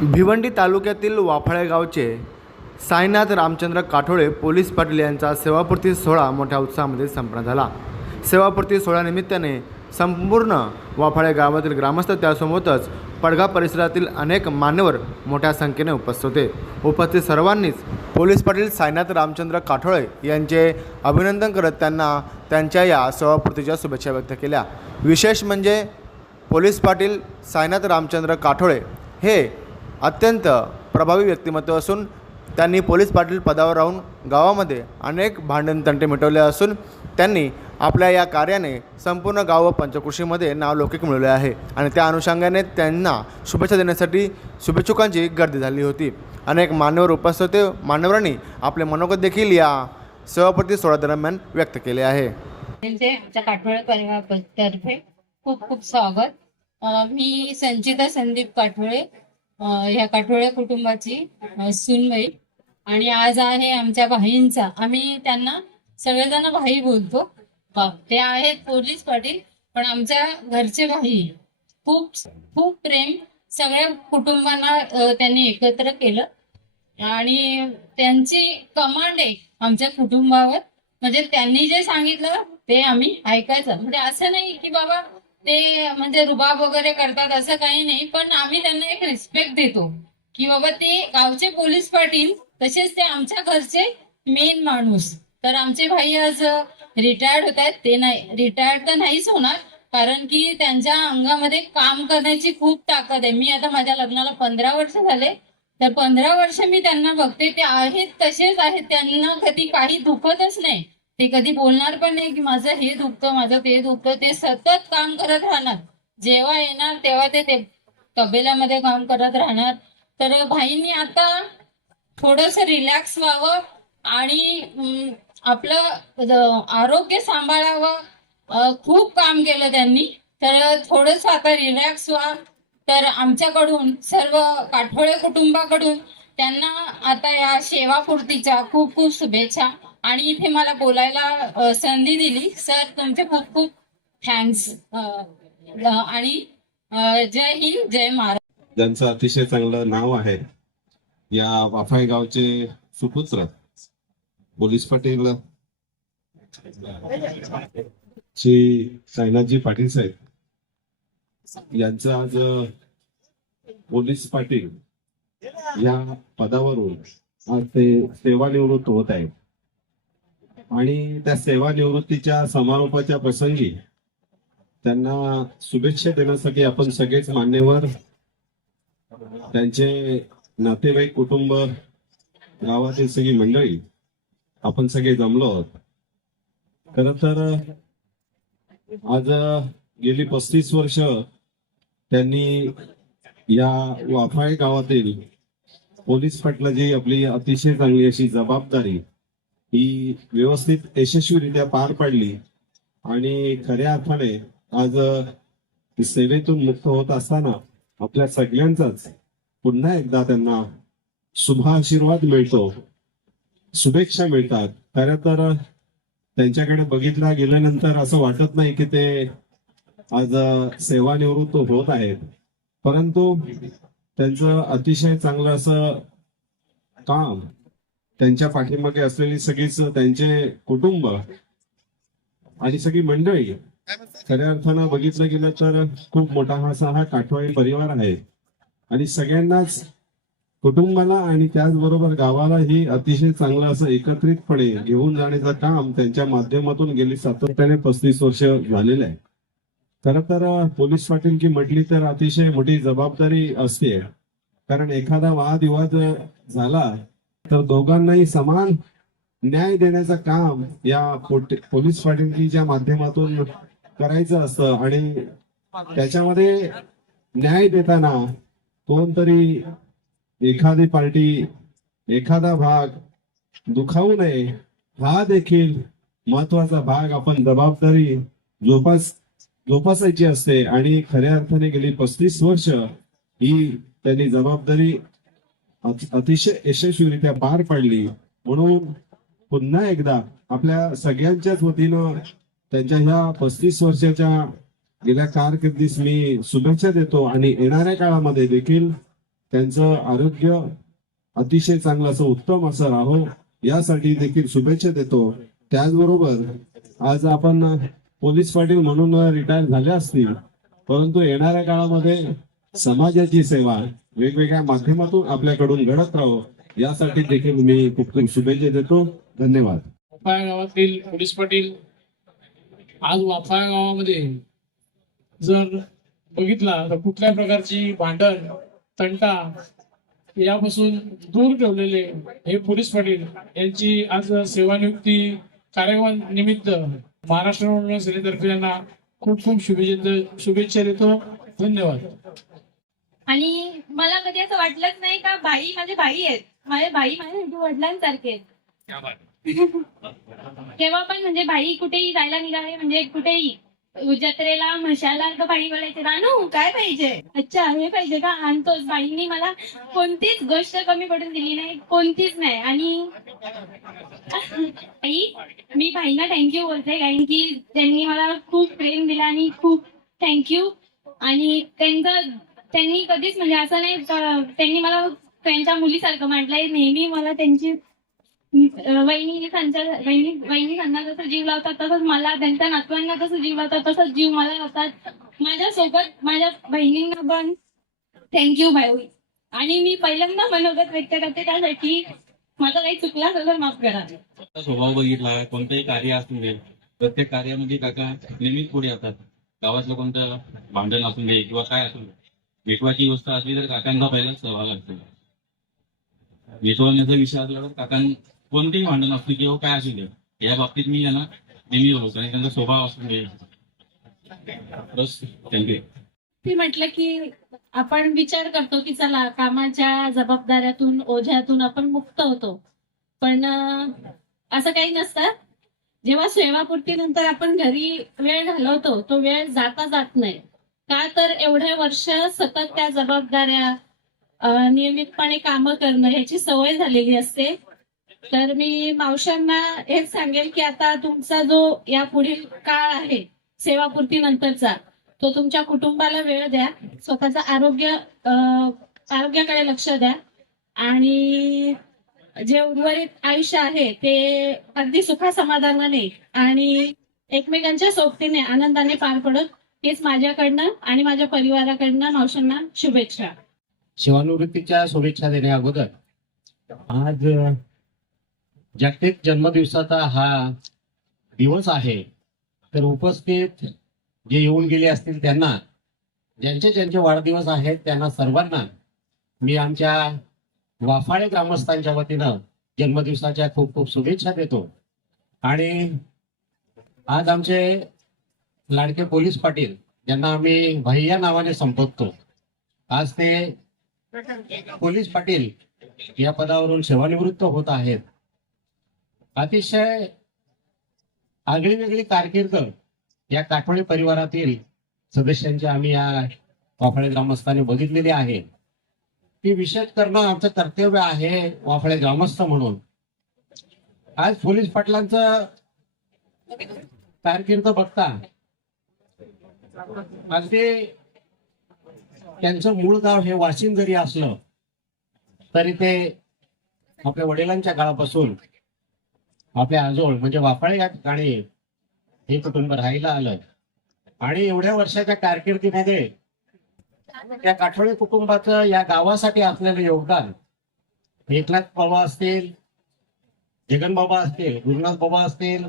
भिवंडी तालुक्यातील वाफाळे गावचे साईनाथ रामचंद्र काठोळे पोलीस पाटील यांचा सेवापूर्ती सोहळा मोठ्या उत्साहामध्ये संपन्न झाला. सेवापूर्ती सोहळ्यानिमित्ताने संपूर्ण वाफाळे गावातील ग्रामस्थ त्यासोबतच पडगा परिसरातील अनेक मान्यवर मोठ्या संख्येने उपस्थित होते. उपस्थित सर्वांनीच पोलीस पाटील साईनाथ रामचंद्र काठोळे यांचे अभिनंदन करत त्यांना त्यांच्या या सेवापूर्तीच्या शुभेच्छा व्यक्त केल्या. विशेष म्हणजे पोलीस पाटील साईनाथ रामचंद्र काठोळे हे अत्यंत प्रभावी व्यक्तिमत्व असून त्यांनी पोलीस पाटील पदावर राहून गावामध्ये अनेक भांडण तंटे मिटवले असून त्यांनी आपल्या या कार्याने संपूर्ण गाव व पंचकृषीमध्ये नाव लौकिक मिळवले आहे. आणि त्या अनुषंगाने त्यांना शुभेच्छा देण्यासाठी शुभेच्छुकांची गर्दी झाली होती. अनेक मान्यवर उपस्थित होते. मान्यवरांनी आपले मनोगत देखील या सेवापती सोहळ्यादरम्यान व्यक्त केले आहे. आमच्या काठोळे परिवारातर्फे खूप खूप स्वागत. मी संचिता संदीप काठोळे ह्या काठोळे कुटुंबाची सुनबाई. आणि आज आहे आमच्या भाईंचा. आम्ही त्यांना सगळेजण भाई बोलतो. बाप ते आहेत पोलीस पाटील पण आमच्या घरचे भाई. खूप खूप प्रेम सगळ्या कुटुंबांना त्यांनी एकत्र केलं. आणि त्यांची कमांड आहे आमच्या कुटुंबावर. म्हणजे त्यांनी जे सांगितलं ते आम्ही ऐकायचं. म्हणजे असं नाही की बाबा ते म्हणजे रुबाब वगैरे करतात असं काही नाही पण आम्ही त्यांना एक रिस्पेक्ट देतो की बाबा ते गावचे पोलीस पाटील तसेच ते आमच्या घरचे मेन माणूस. तर आमचे भाई आज रिटायर्ड होत आहेत. ते नाही रिटायर्ड तर नाहीच होणार कारण की त्यांच्या अंगामध्ये काम करण्याची खूप ताकद आहे. मी आता माझ्या लग्नाला पंधरा वर्ष झाले. तर पंधरा वर्ष मी त्यांना बघते. ते आहेत तसेच आहेत. त्यांना कधी काही दुखतच नाही. ते कधी बोलणार पण नाही की माझं हे दुखतं माझं ते दुखतं ते सतत काम करत राहणार. जेव्हा येणार तेव्हा ते ते तबेल्यामध्ये काम करत राहणार. तर भाईंनी आता थोडस रिलॅक्स व्हावं आणि आपलं आरोग्य सांभाळावं. खूप काम केलं त्यांनी. तर थोडस आता रिलॅक्स व्हा. तर आमच्याकडून सर्व काठोळे कुटुंबाकडून त्यांना आता या सेवापूर्तीच्या खूप खूप शुभेच्छा. आणि इथे मला बोलायला संधी दिली. सर तुमचे खूप खूप थँक्स आणि जय हिंद जय महाराज ज्यांचं अतिशय चांगलं नाव आहे या वाफाय गावचे सुपुत्र पोलीस पाटील श्री साईनाथजी पाटील साहेब यांचं आज पोलीस पाटील या पदावरून आज ते सेवानिवृत्त होत आहेत. आणि त्या सेवानिवृत्तीच्या समारोपाच्या प्रसंगी त्यांना शुभेच्छा देण्यासाठी आपण सगळेच मान्यवर त्यांचे नातेवाईक कुटुंब गावातील सगळी मंडळी आपण सगळे जमलो आहोत. खर तर आज गेली पस्तीस वर्ष त्यांनी या वाफाळे गावातील पोलीस पाटलाची आपली अतिशय चांगली अशी जबाबदारी ही व्यवस्थित यशस्वीरित्या पार पाडली. आणि खऱ्या अर्थाने आज सेवेतून मुक्त होत असताना आपल्या सगळ्यांचाच पुन्हा एकदा त्यांना शुभ आशीर्वाद मिळतो शुभेच्छा मिळतात. खरं तर त्यांच्याकडे बघितल्या गेल्यानंतर असं वाटत नाही की ते आज सेवानिवृत्त होत आहेत. परंतु त्यांचं अतिशय चांगलं असं काम त्यांच्या पाठीमागे असलेली सगळीच त्यांचे कुटुंब आणि सगळी मंडळी खऱ्या अर्थानं बघितलं गेलं तर खूप मोठा हा असा हा काठवाई परिवार आहे. आणि सगळ्यांनाच कुटुंबाला आणि त्याचबरोबर गावाला ही अतिशय चांगलं असं एकत्रितपणे घेऊन जाण्याचं काम त्यांच्या माध्यमातून गेली सातत्याने पस्तीस वर्ष झालेलं आहे. खरं तर पोलीस पाटील की म्हटली तर अतिशय मोठी जबाबदारी असते. कारण एखादा वादविवाद झाला तर दोघांनाही समान न्याय देण्याचं काम या पोलीस पाटीलकीच्या माध्यमातून करायचं असतं आणि त्याच्यामध्ये न्याय देताना कोणतरी एखादी पार्टी एखादा भाग दुखावू नये हा देखील महत्त्वाचा भाग आपण जबाबदारी जोपास जोपासायची असते आणि खऱ्या अर्थाने गेली पस्तीस वर्ष ही त्यांनी जबाबदारी अतिशय यशस्वीरित्या पार पाडली. म्हणून पुन्हा एकदा आपल्या सगळ्यांच्याच वतीनं त्यांच्या ह्या पस्तीस वर्षाच्या गेल्या कारकिर्दीस मी शुभेच्छा देतो आणि येणाऱ्या काळामध्ये देखील त्यांचं आरोग्य अतिशय चांगलं असं उत्तम असं राहो यासाठी देखील शुभेच्छा देतो. त्याचबरोबर आज आपण पोलीस पाटील म्हणून रिटायर झाले असतील परंतु येणाऱ्या काळामध्ये समाजाची सेवा वेगवेगळ्या माध्यमातून आपल्याकडून घडत राहो यासाठी देखील मी खूप खूप शुभेच्छा देतो. धन्यवाद. वाफाळा गावातील पोलीस पाटील आज वाफाळा गावामध्ये जर बघितला तर कुठल्या प्रकारची भांडण तंटा यापासून दूर ठेवलेले हे पोलीस पाटील यांची आज सेवानियुक्ती कार्यक्रमानिमित्त महाराष्ट्र सेनेतर्फे यांना खूप खूप शुभेच्छा शुभेच्छा देतो. धन्यवाद. आणि मला कधी असं वाटलंच नाही का बाई माझे बाई आहेत. माझे बाई माझ्या वडिलांसारखे आहेत. तेव्हा पण म्हणजे बाई कुठेही जायला निघाले म्हणजे कुठेही जत्रेला म्हशाला तर बाई बोलायचे रानू काय पाहिजे? अच्छा हे पाहिजे का? आणतोच बाईंनी मला कोणतीच गोष्ट कमी पडून दिली नाही कोणतीच नाही. आणि आई मी बाईंना थँक्यू बोलते कारण की त्यांनी मला खूप प्रेम दिलं आणि खूप थँक्यू आणि त्यांचं त्यांनी कधीच म्हणजे असं नाही त्यांनी मला त्यांच्या मुलीसारखं म्हटलंय नेहमी मला त्यांची वहिनी त्यांच्या वहिनी वहिनी त्यांना जसं जीव लावतात तसंच मला त्यांच्या नातवांना जसं जीव लावतात तसंच जीव मला लावतात. माझ्या सोबत माझ्या बहिणींना पण थँक्यू भाई. आणि मी पहिल्यांदा मनोगत व्यक्त करते त्यासाठी माझा काही चुकला असेल तर माफ करा. स्वभाव बघितला कोणतंही कार्य असू दे प्रत्येक कार्यामध्ये काका नेहमीच पुढे येतात. गावातलं कोणतं भांडण असू दे किंवा काय असू दे विश्वाची गोष्ट असली तर काकांना पहिलाच सहभाग असतो. मिटवण्याचा विषय असला तर काकां कोणतेही भांडण असते किंवा काय असू द्या या बाबतीत मी यांना नेहमी बोलतो आणि त्यांचा स्वभाव असू दे. बस थँक्यू मी म्हटलं की आपण विचार करतो की चला कामाच्या जबाबदाऱ्यातून ओझ्यातून आपण मुक्त होतो. पण असं काही नसतं. जेव्हा सेवापूर्तीनंतर आपण घरी वेळ घालवतो तो वेळ जाता जात नाही. का तर एवढ्या वर्ष सतत त्या जबाबदाऱ्या नियमितपणे कामं करणं ह्याची सवय झालेली असते. तर मी मावशांना हेच सांगेल की आता तुमचा जो या पुढील काळ आहे सेवापूर्ती नंतरचा तो तुमच्या कुटुंबाला वेळ द्या स्वतःचं आरोग्य आरोग्याकडे लक्ष द्या आणि जे उर्वरित आयुष्य आहे ते अगदी सुखा समाधानाने आणि एकमेकांच्या सोबतीने आनंदाने पार पडत हेच माझ्याकडनं आणि माझ्या परिवाराकडनं नौशांना शुभेच्छा. सेवानिवृत्तीच्या शुभेच्छा देण्या अगोदर आज जागतिक जन्मदिवसाचा हा दिवस आहे. तर उपस्थित जे येऊन गेले असतील त्यांना ज्यांचे ज्यांचे वाढदिवस आहेत त्यांना सर्वांना मी आमच्या वाफाळे ग्रामस्थांच्या वतीनं जन्मदिवसाच्या खूप खूप शुभेच्छा देतो. आणि आज आमचे लाडके पोलीस पाटील यांना आम्ही भैया नावाने संबोधतो. आज ते पोलीस पाटील या पदावरून सेवानिवृत्त होत आहेत. अतिशय आगळी वेगळी कारकीर्द या काठोळे परिवारातील सदस्यांची आम्ही या वाफळे ग्रामस्थांनी बघितलेली आहे. ती विशेष करणं आमचं कर्तव्य आहे वाफळे ग्रामस्थ म्हणून. आज पोलीस पाटलांचं कारकीर्द बघता अगदी त्यांचं मूळ गाव हे वाशिम जरी असलं तरी ते आपल्या वडिलांच्या काळापासून आपल्या आजोळ म्हणजे वाफाळे या ठिकाणी हे कुटुंब राहायला आलं. आणि एवढ्या वर्षाच्या कारकिर्दीमध्ये त्या काठोळे कुटुंबाचं या गावासाठी असलेलं योगदान एकनाथ बाबा असतील जगन बाबा असतील गुरुनाथ बाबा असतील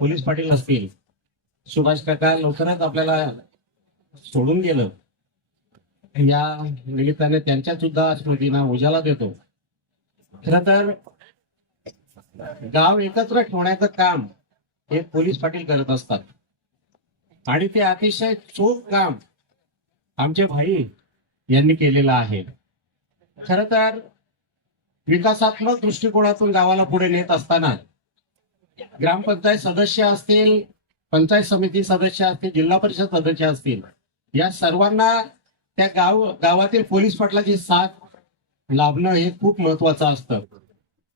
पोलीस पाटील असतील सुभाष काका लवकरच आपल्याला सोडून गेलं. या निमित्ताने त्यांच्या सुद्धा स्मृतींना उजाला देतो. खर तर गाव एकत्र ठेवण्याचं काम हे पोलीस पाटील करत असतात. आणि ते अतिशय चोख काम आमचे भाई यांनी केलेलं आहे. खर तर विकासात्मक दृष्टिकोनातून गावाला पुढे नेत असताना ग्रामपंचायत सदस्य असतील पंचायत समिती सदस्य असतील जिल्हा परिषद सदस्य असतील या सर्वांना त्या गाव गावातील पोलीस पाटलाची साथ लाभणं हे खूप महत्वाचं असतं.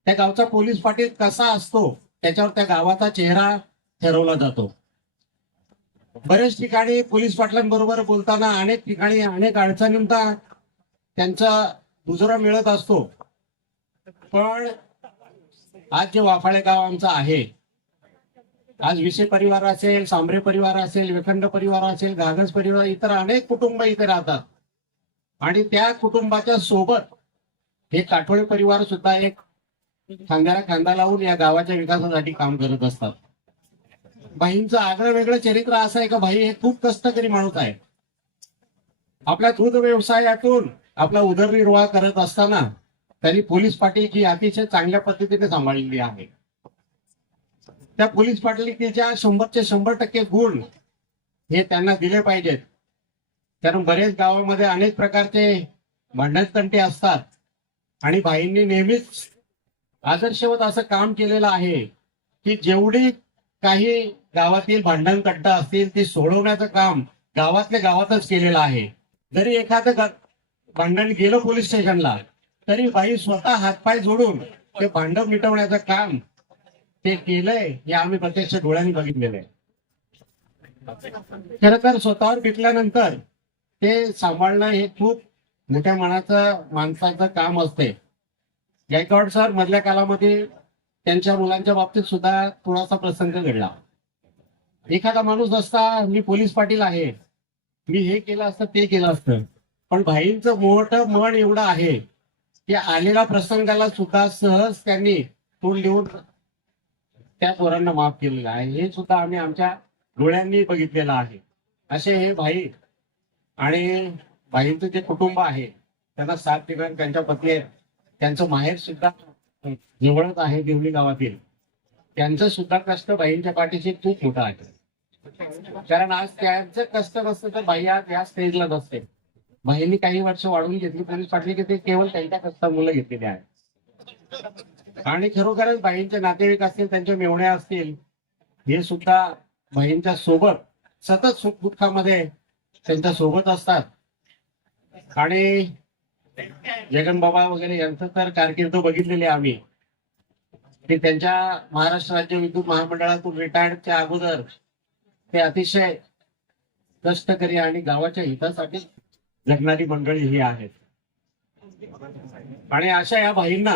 त्या गावचा पोलीस पाटील कसा असतो त्याच्यावर त्या गावाचा चेहरा ठरवला जातो. बरेच ठिकाणी पोलीस पाटलांबरोबर बोलताना अनेक ठिकाणी अनेक अडचणींचा त्यांचा दुजोरा मिळत असतो. पण आज जे वाफाळे गाव आमचं आहे आज विषय परिवार असेल सांबरे परिवार असेल विखंड परिवार असेल गागस परिवार इतर अनेक कुटुंब इथे राहतात. आणि त्या कुटुंबाच्या सोबत हे काठोळे परिवार सुद्धा एक खांद्याला खांदा लावून या गावाच्या विकासासाठी काम करत असतात. बाईंचं आगळं वेगळं चरित्र असं आहे का भाई हे खूप कष्टकरी माणूस आहे. आपल्या दूध व्यवसायातून आपला उदरनिर्वाह करत असताना त्यांनी पोलीस पाटील अतिशय चांगल्या पद्धतीने सांभाळलेली आहे. त्या पोलीस पाटलिकेच्या शंभरचे शंभर टक्के गुण हे त्यांना दिले पाहिजेत. कारण बरेच गावामध्ये अनेक प्रकारचे भांडणतंटे असतात. आणि भाईंनी नेहमीच आदर्शवत असं काम केलेलं आहे की जेवढी काही गावातील भांडण तट्ट असतील ती सोडवण्याचं काम गावातल्या गावातच केलेलं आहे. जरी एखादं भांडण गेलं पोलीस स्टेशनला तरी बाई स्वतः हातपाय जोडून ते भांडण मिटवण्याचं काम ते केलंय हे आम्ही प्रत्यक्ष डोळ्यांनी बघितलेलं आहे. खर तर स्वतःवर पिकल्यानंतर ते सांभाळणं हे खूप मोठ्या मनाचं माणसाचं काम असते. गायकवाड सर मधल्या काळामध्ये त्यांच्या मुलांच्या बाबतीत सुद्धा थोडासा प्रसंग घडला. एखादा माणूस असता मी पोलीस पाटील आहे मी हे केलं असतं ते केलं असतं. पण भाईंचं मोठं मन एवढं आहे की आलेल्या प्रसंगाला सुद्धा सहज त्यांनी तोंड लिहून त्या पोरांना माफ केलेलं आहे. हे सुद्धा आम्ही आमच्या डोळ्यांनी बघितलेलं आहे. असे हे भाई आणि भाईंचं जे कुटुंब आहे त्यांना सात ठिकाण त्यांच्या पत्नी आहेत. त्यांचं माहेर सुद्धा निवडत आहे देवली गावातील. त्यांचं सुद्धा कष्ट बाईंच्या पाठीशी खूप मोठं आहे. कारण आज त्यांचं कष्ट नसतं तर बाई आज या स्टेजला नसते बाईंनी काही वर्ष वाढवून घेतली पोलीस पाटली की ते केवळ त्यांच्या कष्टामुळे घेतलेले आहे आणि खरोखरच बाईंचे नातेवाईक असतील त्यांच्या मेवण्या असतील हे सुद्धा बाईंच्या सोबत सतत सुख दुःखामध्ये त्यांच्यासोबत असतात. आणि जगन बाबा वगैरे यांचं तर कारकीर्द बघितलेली आम्ही. की त्यांच्या महाराष्ट्र राज्य विद्युत महामंडळातून रिटायर्डच्या अगोदर ते अतिशय कष्टकरी आणि गावाच्या हितासाठी जगणारी मंडळी ही आहेत. आणि अशा या बाईंना